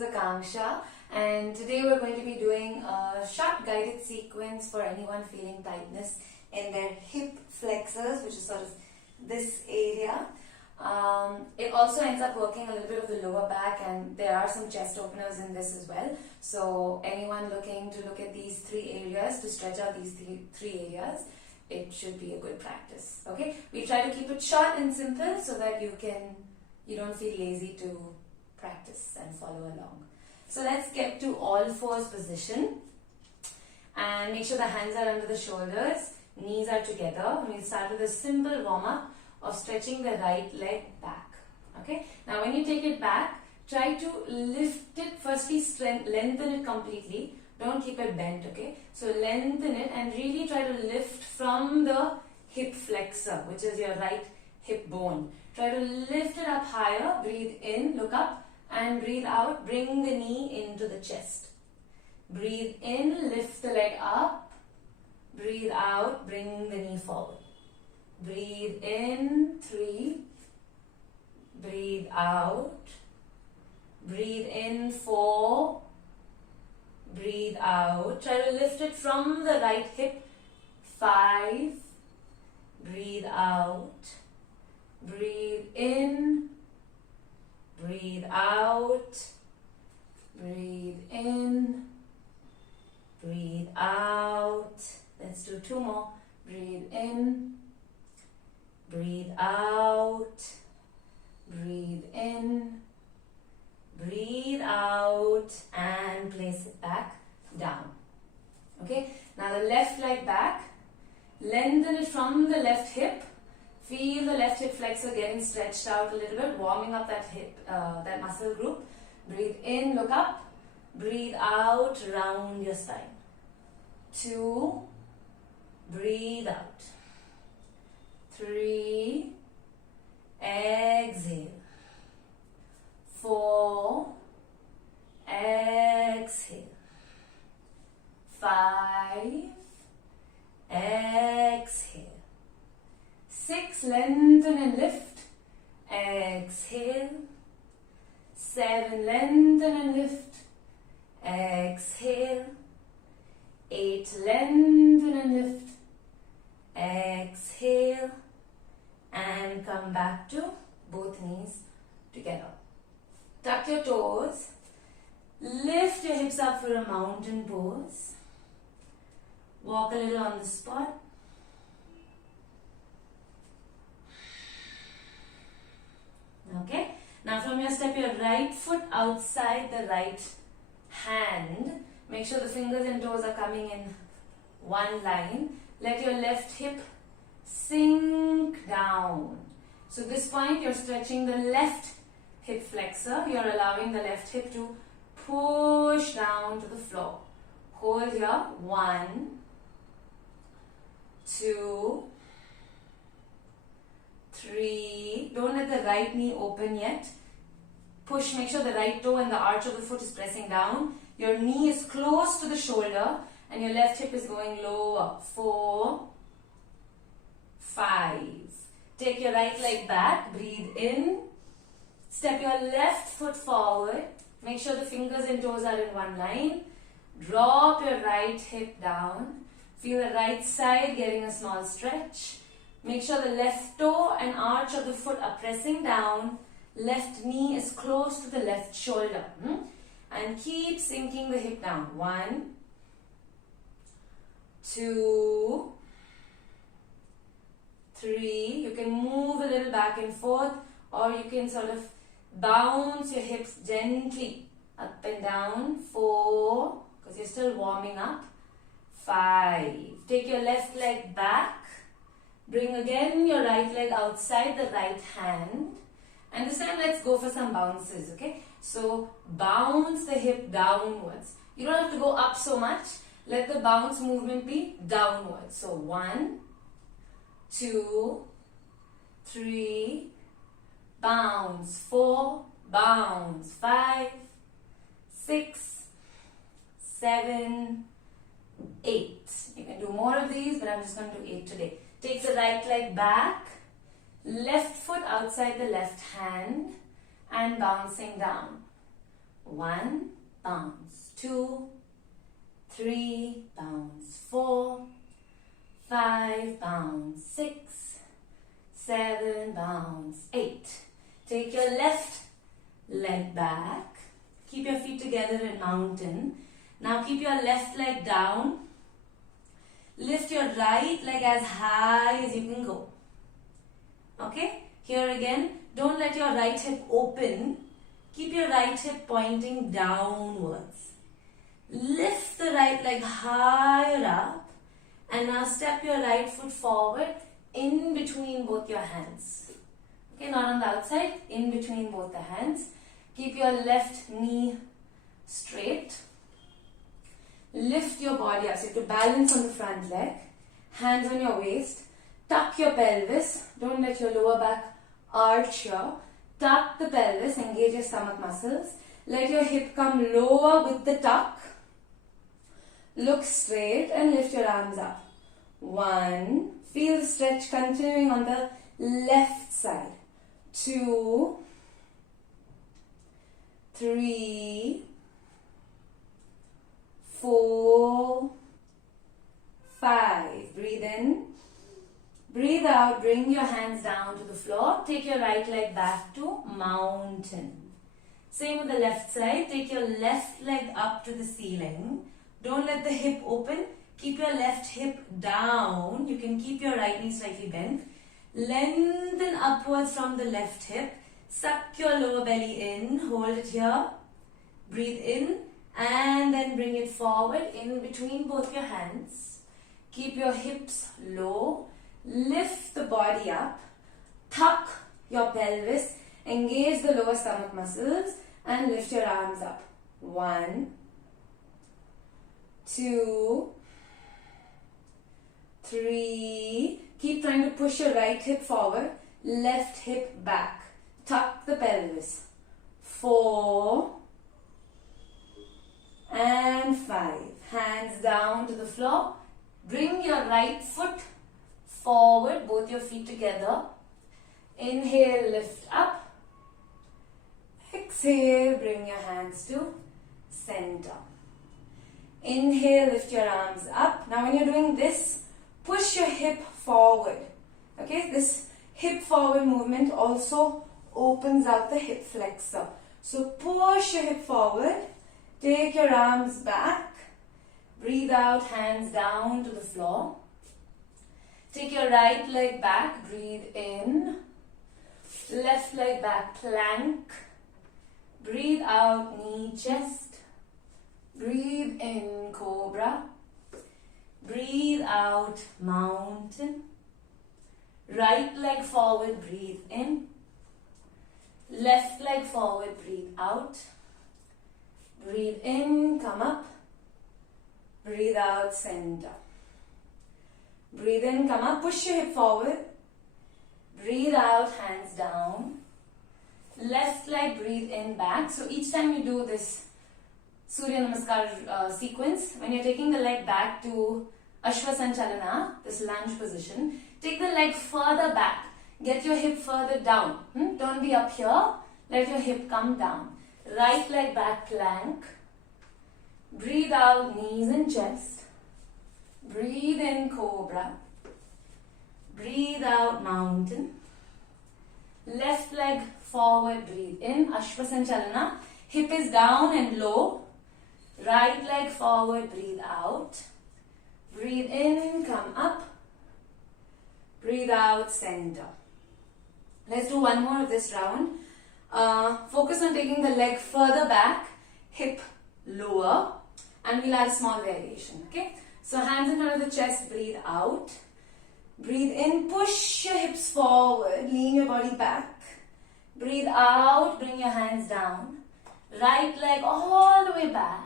is Akanksha, and today we're going to be doing a short guided sequence for anyone feeling tightness in their hip flexors, which is sort of this area. It also ends up working a little bit of the lower back, and there are some chest openers in this as well. So anyone looking to look at these three areas, to stretch out these three areas, it should be a good practice. Okay, we try to keep it short and simple so that you don't feel lazy to practice and follow along. So let's get to all fours position and make sure the hands are under the shoulders, knees are together. We'll start with a simple warm up of stretching the right leg back. Okay, now when you take it back, try to lift it, firstly lengthen it completely. Don't keep it bent, okay? So lengthen it and really try to lift from the hip flexor, which is your right hip bone. Try to lift it up higher, breathe in, look up, and breathe out, bring the knee into the chest. Breathe in, lift the leg up, breathe out, bring the knee forward. Breathe in, 3, breathe out, breathe in, 4, breathe out. Try to lift it from the right hip, 5, breathe out, breathe in, breathe out, breathe in, breathe out. Let's do 2 more. Breathe in, breathe out, breathe in, breathe out, and place it back down. Okay, now the left leg back, lengthen it from the left hip. Feel the left hip flexor getting stretched out a little bit, warming up that hip, that muscle group. Breathe in, look up, breathe out, round your spine. 2, breathe out. 3, exhale. 4, exhale. 5, exhale. 6, lengthen and lift, exhale. 7, lengthen and lift, exhale. 8, lengthen and lift, exhale. And come back to both knees together. Tuck your toes, lift your hips up for a mountain pose. Walk a little on the spot. Okay, now from your step, your right foot outside the right hand. Make sure the fingers and toes are coming in one line. Let your left hip sink down. So this point, you're stretching the left hip flexor. You're allowing the left hip to push down to the floor. Hold here. 1, 2, 3. Don't let the right knee open yet. Push, make sure the right toe and the arch of the foot is pressing down. Your knee is close to the shoulder and your left hip is going lower. 4, 5. Take your right leg back. Breathe in. Step your left foot forward. Make sure the fingers and toes are in one line. Drop your right hip down. Feel the right side getting a small stretch. Make sure the left toe and arch of the foot are pressing down. Left knee is close to the left shoulder. And keep sinking the hip down. 1, 2, 3. You can move a little back and forth, or you can sort of bounce your hips gently up and down. 4, because you're still warming up. 5. Take your left leg back. Bring again your right leg outside the right hand. And this time let's go for some bounces, okay? So bounce the hip downwards. You don't have to go up so much. Let the bounce movement be downwards. So 1, 2, 3, bounce. 4, bounce. 5, 6, 7, 8. You can do more of these, but I'm just going to do 8 today. Take the right leg back, left foot outside the left hand, and bouncing down. 1, bounce. 2, 3, bounce. 4, 5, bounce. 6, 7, bounce. 8. Take your left leg back. Keep your feet together in mountain. Now keep your left leg down. Lift your right leg as high as you can go. Okay? Here again, don't let your right hip open. Keep your right hip pointing downwards. Lift the right leg higher up. And now step your right foot forward in between both your hands. Okay, not on the outside, in between both the hands. Keep your left knee straight. Lift your body up. So you have to balance on the front leg. Hands on your waist. Tuck your pelvis. Don't let your lower back arch here. Tuck the pelvis. Engage your stomach muscles. Let your hip come lower with the tuck. Look straight and lift your arms up. 1. Feel the stretch continuing on the left side. 2, 3, 4, 5. Breathe in. Breathe out. Bring your hands down to the floor. Take your right leg back to mountain. Same with the left side. Take your left leg up to the ceiling. Don't let the hip open. Keep your left hip down. You can keep your right knee slightly bent. Lengthen upwards from the left hip. Suck your lower belly in. Hold it here. Breathe in. And then bring it forward in between both your hands. Keep your hips low. Lift the body up. Tuck your pelvis. Engage the lower stomach muscles. And lift your arms up. 1, 2, 3. Keep trying to push your right hip forward. Left hip back. Tuck the pelvis. 4. And 5. Hands down to the floor. Bring your right foot forward, both your feet together. Inhale, lift up. Exhale, bring your hands to center. Inhale, lift your arms up. Now when you're doing this, push your hip forward. Okay, this hip forward movement also opens out the hip flexor. So push your hip forward. Take your arms back. Breathe out, hands down to the floor. Take your right leg back. Breathe in. Left leg back, plank. Breathe out, knee, chest. Breathe in, cobra. Breathe out, mountain. Right leg forward, breathe in. Left leg forward, breathe out. Breathe in, come up. Breathe out, center. Breathe in, come up, push your hip forward. Breathe out, hands down. Left leg, breathe in, back. So each time you do this Surya Namaskar sequence, when you're taking the leg back to Ashwa Sanchalana, this lunge position, take the leg further back. Get your hip further down. Don't be up here. Let your hip come down. Right leg back, plank. Breathe out, knees and chest. Breathe in, cobra. Breathe out, mountain. Left leg forward, breathe in, Ashwa Sanchalana. Hip is down and low. Right leg forward, breathe out. Breathe in, come up. Breathe out, center. Let's do one more of this round. Focus on taking the leg further back, hip lower, and we'll add a small variation. Okay? So hands in front of the chest, breathe out. Breathe in, push your hips forward, lean your body back. Breathe out, bring your hands down. Right leg all the way back.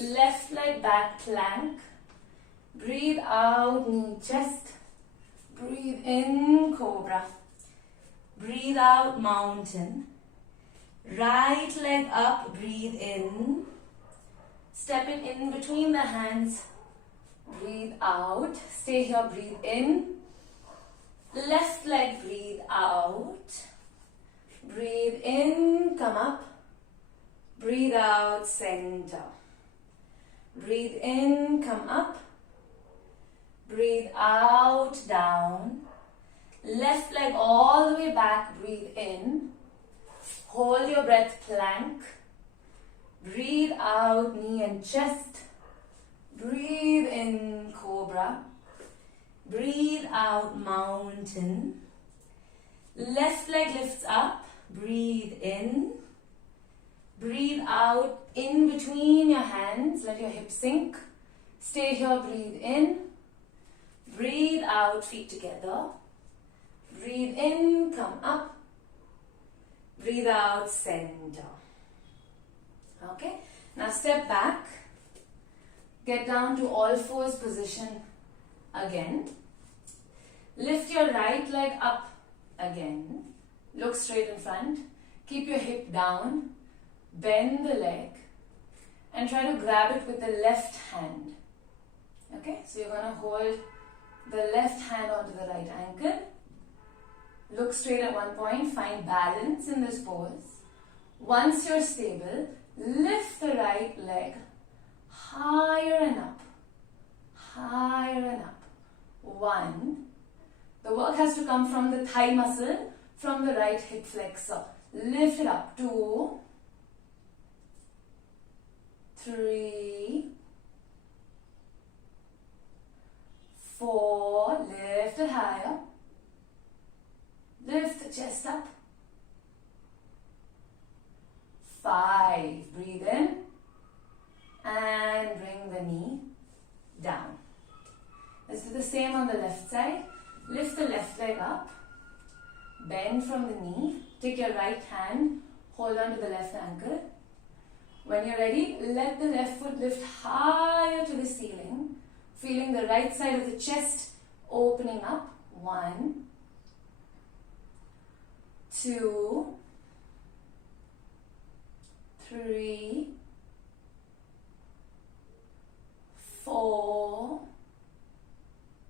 Left leg back, plank. Breathe out, knee, chest. Breathe in, cobra. Breathe out, mountain. Right leg up, breathe in. Step it in between the hands. Breathe out. Stay here, breathe in. Left leg, breathe out. Breathe in, come up. out, center. Breathe in, come up. Breathe out, down. Left leg all the way back, breathe in. Hold your breath, plank. Breathe out, knee and chest. Breathe in, cobra. Breathe out, mountain. Left leg lifts up, breathe in. Breathe out, in between your hands, let your hips sink. Stay here, breathe in. Breathe out, feet together. Breathe in, come up. Breathe out, center. Okay, now step back. Get down to all fours position again. Lift your right leg up again. Look straight in front. Keep your hip down. Bend the leg. And try to grab it with the left hand. Okay, so you're going to hold the left hand onto the right ankle. Look straight at one point. Find balance in this pose. Once you're stable, lift the right leg higher and up. Higher and up. 1. The work has to come from the thigh muscle, from the right hip flexor. Lift it up. 2, 3, 4. Lift it higher. Lift the chest up. 5. Breathe in. And bring the knee down. Let's do the same on the left side. Lift the left leg up. Bend from the knee. Take your right hand. Hold on to the left ankle. When you're ready, let the left foot lift higher to the ceiling. Feeling the right side of the chest opening up. 1, 2, 3, 4.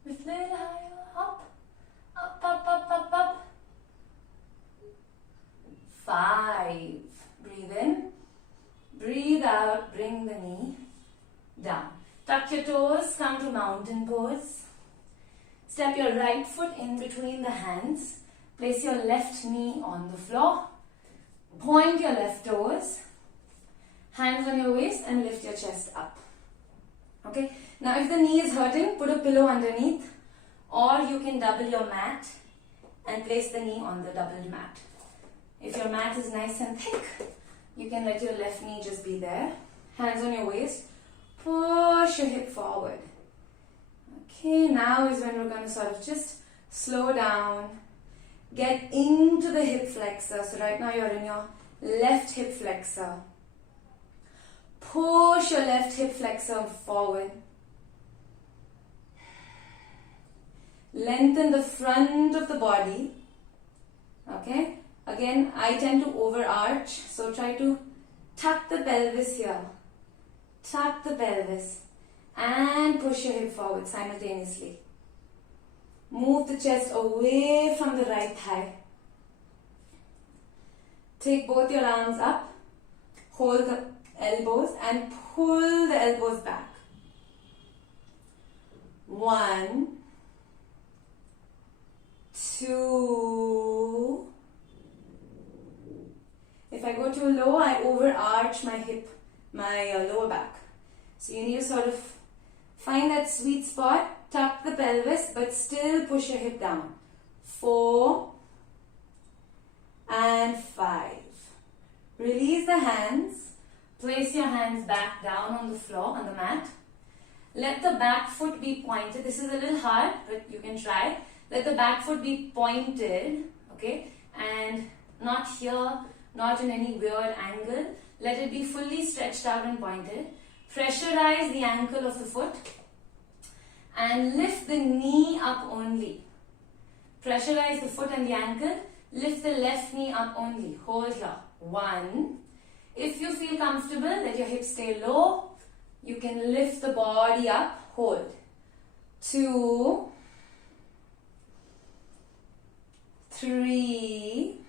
Lift it higher. Up, up, up, up, up, up. 5. Breathe in. Breathe out. Bring the knee down. Tuck your toes. Come to mountain pose. Step your right foot in between the hands. Place your left knee on the floor. Point your left toes. Hands on your waist and lift your chest up. Okay. Now if the knee is hurting, put a pillow underneath, or you can double your mat and place the knee on the doubled mat. If your mat is nice and thick, you can let your left knee just be there. Hands on your waist. Push your hip forward. Okay, now is when we're going to sort of just slow down. Get into the hip flexor. So right now you're in your left hip flexor. Push your left hip flexor forward. Lengthen the front of the body. Okay. Again, I tend to overarch. So try to tuck the pelvis here. Tuck the pelvis. And push your hip forward simultaneously. Move the chest away from the right thigh. Take both your arms up. Hold the elbows and pull the elbows back. 1, 2. If I go too low, I overarch my hip, my lower back. So you need to sort of find that sweet spot. Tuck the pelvis, but still push your hip down. 4 and 5. Release the hands. Place your hands back down on the floor, on the mat. Let the back foot be pointed. This is a little hard, but you can try. Let the back foot be pointed, okay? And not here, not in any weird angle. Let it be fully stretched out and pointed. Pressurize the ankle of the foot. And lift the knee up only. Pressurize the foot and the ankle. Lift the left knee up only. Hold here. 1. If you feel comfortable, let your hips stay low. You can lift the body up. Hold. 2, 3,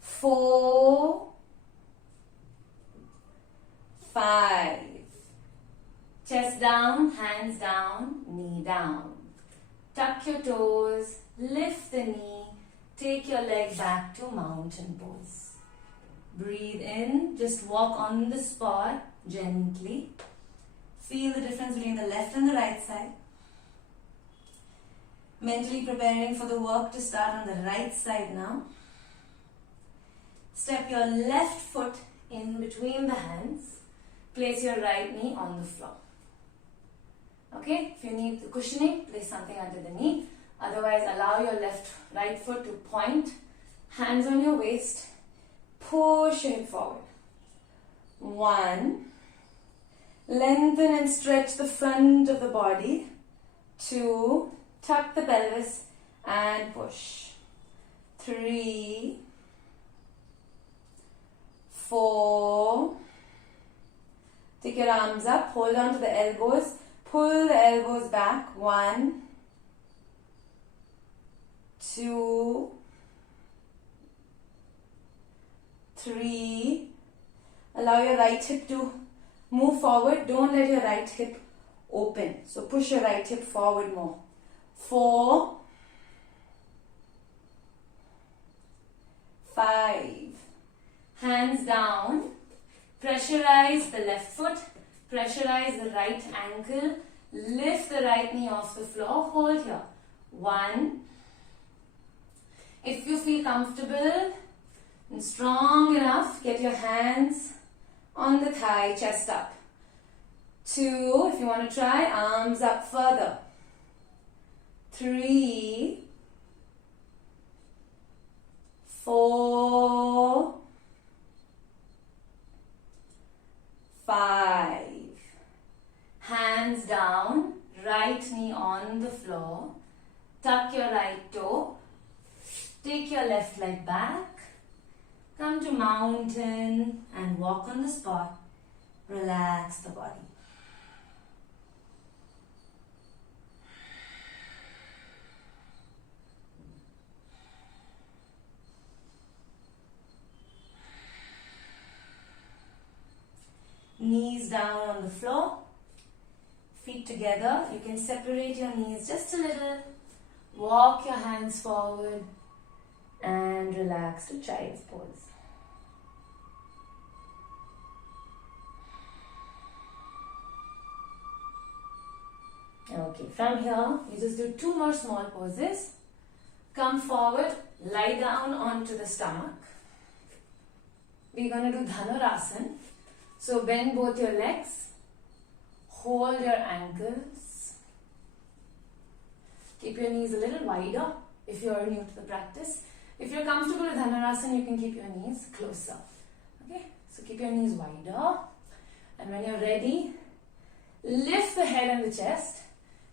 4, your toes, lift the knee, take your leg back to mountain pose. Breathe in, just walk on the spot gently. Feel the difference between the left and the right side. Mentally preparing for the work to start on the right side now. Step your left foot in between the hands. Place your right knee on the floor. Okay, if you need the cushioning, place something under the knee. Otherwise, allow your right foot to point. Hands on your waist. Push your hip forward. 1. Lengthen and stretch the front of the body. 2. Tuck the pelvis and push. 3. 4. Take your arms up. Hold on to the elbows. Pull the elbows back. 1. 2. 3. Allow your right hip to move forward. Don't let your right hip open. So push your right hip forward more. 4. 5. Hands down. Pressurize the left foot. Pressurize the right ankle. Lift the right knee off the floor. Hold here. 1. If you feel comfortable and strong enough, get your hands on the thigh, chest up. 2. If you want to try, arms up further. 3. 4. 5. Hands down, right knee on the floor. Tuck your right toe. Take your left leg back. Come to mountain and walk on the spot. Relax the body. Knees down on the floor, feet together. You can separate your knees just a little. Walk your hands forward and relax to child's pose. Okay, from here, you just do 2 more small poses. Come forward, lie down onto the stomach. We're going to do Dhanurasana. So bend both your legs, hold your ankles, keep your knees a little wider if you are new to the practice. If you're comfortable with Dhanurasana, you can keep your knees closer. Okay, so keep your knees wider, and when you're ready, lift the head and the chest,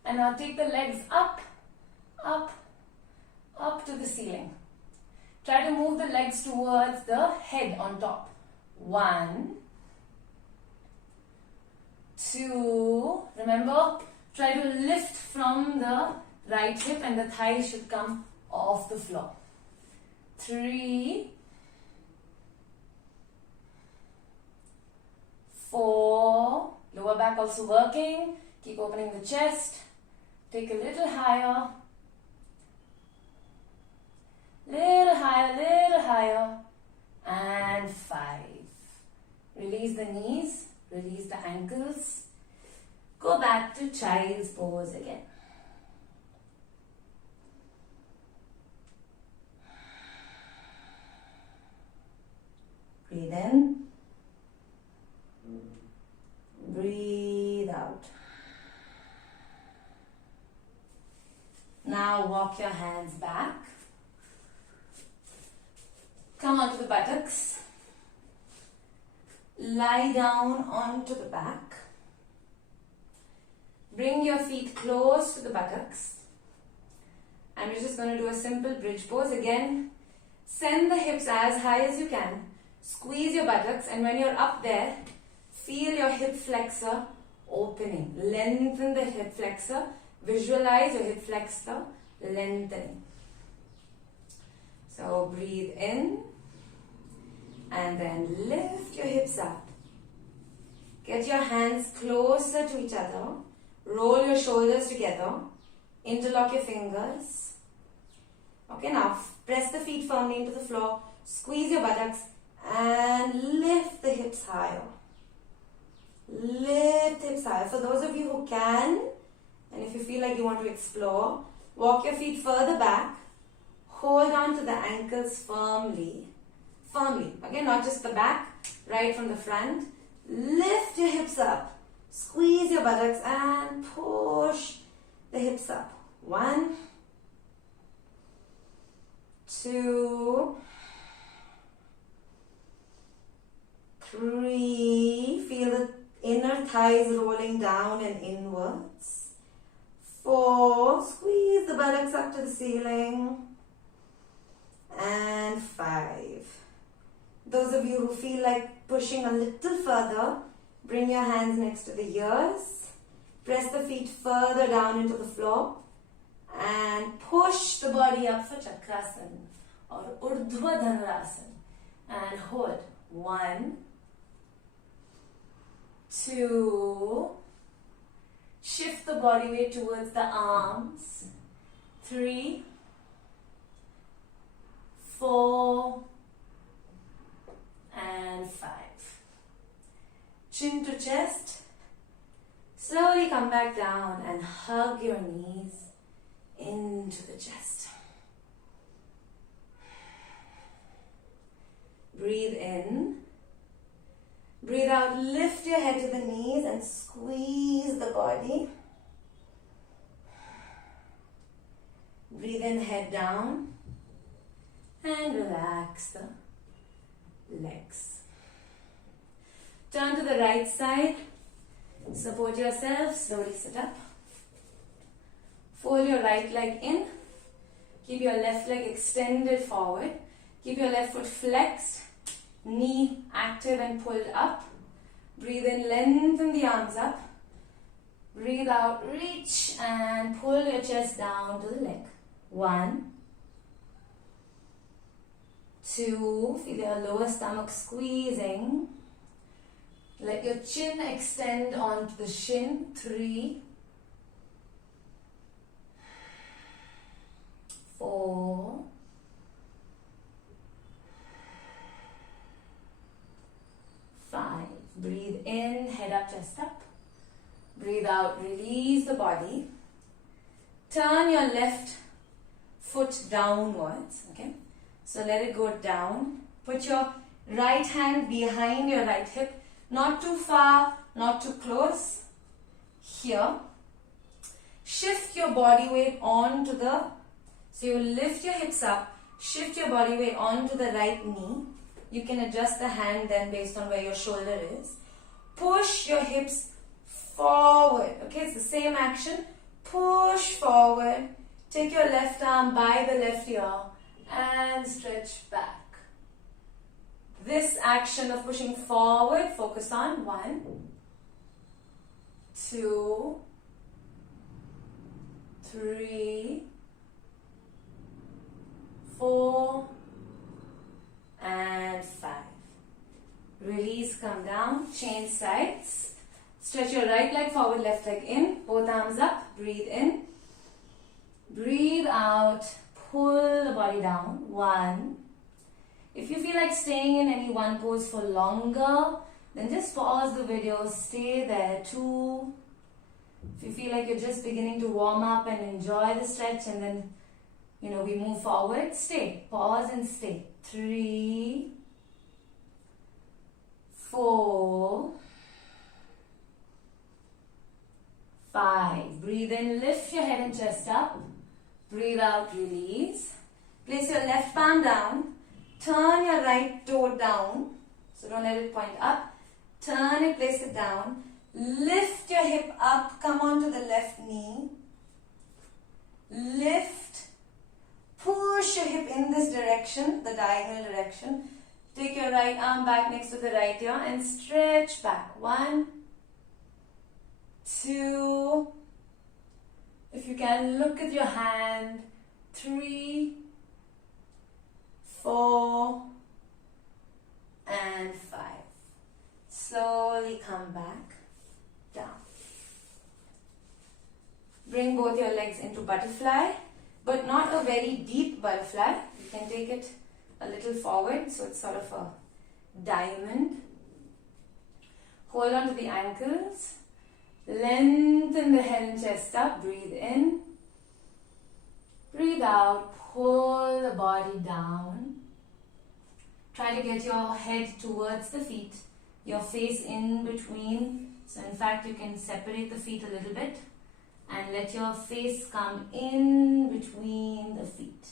and now take the legs up, up, up to the ceiling. Try to move the legs towards the head on top. 1, 2, remember, try to lift from the right hip and the thigh should come off the floor. 3, 4, lower back also working, keep opening the chest, take a little higher, and 5. Release the knees. Release the ankles. Go back to child's pose again. Breathe in. Breathe out. Now walk your hands back. Come onto the buttocks. Lie down onto the back. Bring your feet close to the buttocks. And we're just going to do a simple bridge pose. Again, send the hips as high as you can. Squeeze your buttocks, and when you're up there, feel your hip flexor opening. Lengthen the hip flexor. Visualize your hip flexor lengthening. So breathe in. And then lift your hips up. Get your hands closer to each other. Roll your shoulders together. Interlock your fingers. Okay, now press the feet firmly into the floor. Squeeze your buttocks and lift the hips higher. Lift hips higher. For those of you who can, and if you feel like you want to explore, walk your feet further back. Hold on to the ankles firmly. Firmly. Okay, not just the back, right from the front. Lift your hips up. Squeeze your buttocks and push the hips up. 1, 2, 3. Feel the inner thighs rolling down and inwards. 4. Squeeze the buttocks up to the ceiling. And 5. Those of you who feel like pushing a little further, bring your hands next to the ears. Press the feet further down into the floor. And push the body up for Chakrasana or Urdhva Dhanurasana. And hold. 1, 2. Shift the body weight towards the arms. 3, 4, and 5. Chin to chest. Slowly come back down and hug your knees into the chest. Breathe in. Breathe out. Lift your head to the knees and squeeze the body. Breathe in, head down. And relax the legs. Turn to the right side. Support yourself. Slowly sit up. Fold your right leg in. Keep your left leg extended forward. Keep your left foot flexed. Knee active and pulled up. Breathe in, lengthen the arms up. Breathe out, reach and pull your chest down to the leg. 1, 2, feel your lower stomach squeezing. Let your chin extend onto the shin. 3, 4, 5. Breathe in, head up, chest up. Breathe out, release the body. Turn your left foot downwards. Okay, so let it go down. Put your right hand behind your right hip. Not too far, not too close. Here. Shift your body weight onto the, so you lift your hips up, shift your body weight onto the right knee. You can adjust the hand then based on where your shoulder is. Push your hips forward. Okay, it's the same action. Push forward. Take your left arm by the left ear and stretch back. This action of pushing forward, focus on 1, 2, 3, 4, and 5. Release, come down, change sides. Stretch your right leg forward, left leg in, both arms up, breathe in. Breathe out, pull the body down. 1. If you feel like staying in any one pose for longer, then just pause the video, stay there. 2. If you feel like you're just beginning to warm up and enjoy the stretch and then, we move forward, stay. Pause and stay. 3, 4, 5. Breathe in, lift your head and chest up. Breathe out, release. Place your left palm down. Turn your right toe down. So don't let it point up. Turn it, place it down. Lift your hip up. Come onto the left knee. Lift. Push your hip in this direction, the diagonal direction. Take your right arm back next to the right ear and stretch back. 1, 2. If you can, look at your hand. 3, 4, and 5. Slowly come back down. bring both your legs into butterfly, but not a very deep butterfly. You can take it a little forward, so it's sort of a diamond. Hold on to the ankles. Lengthen the head and chest up. Breathe in. Breathe out. Pull the body down. Try to get your head towards the feet. Your face in between. So in fact, you can separate the feet a little bit and let your face come in between the feet.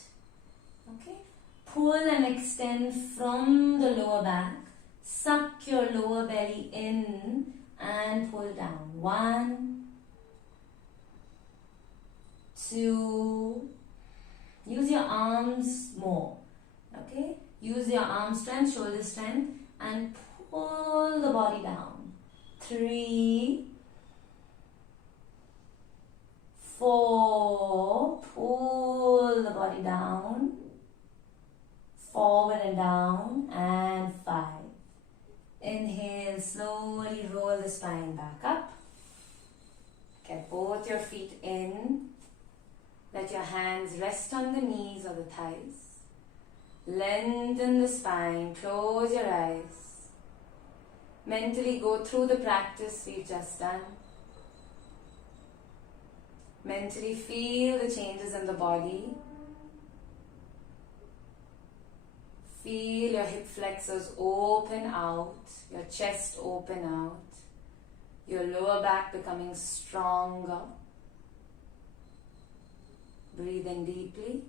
Okay? Pull and extend from the lower back. Suck your lower belly in and pull down. 1, 2. Use your arms more. Okay? Use your arm strength, shoulder strength, and pull the body down. 3, 4. Pull the body down. Forward and down. And 5. Inhale, slowly roll the spine back up. Get both your feet in. Let your hands rest on the knees or the thighs. Lengthen the spine, close your eyes. Mentally go through the practice we've just done. Mentally feel the changes in the body. Feel your hip flexors open out, your chest open out, your lower back becoming stronger. Breathe in deeply.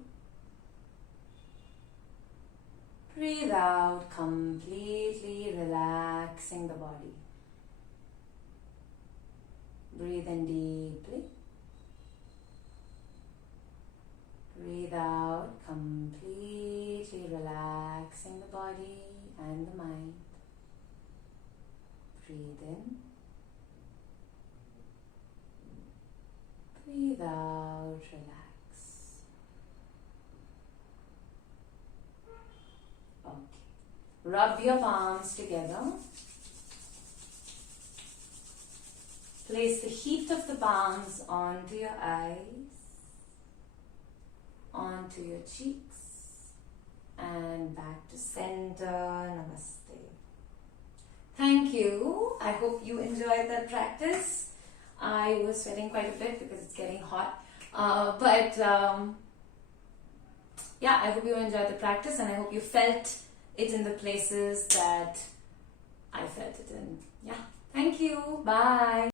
Breathe out, completely relaxing the body. Breathe in deeply. Breathe out, completely relaxing the body and the mind. Breathe in. Breathe out, relax. Okay. Rub your palms together. Place the heat of the palms onto your eyes, onto your cheeks, and back to center. Namaste. Thank you. I hope you enjoyed that practice. I was sweating quite a bit because it's getting hot. Yeah, I hope you enjoyed the practice, and I hope you felt it in the places that I felt it in. Yeah. Thank you. Bye.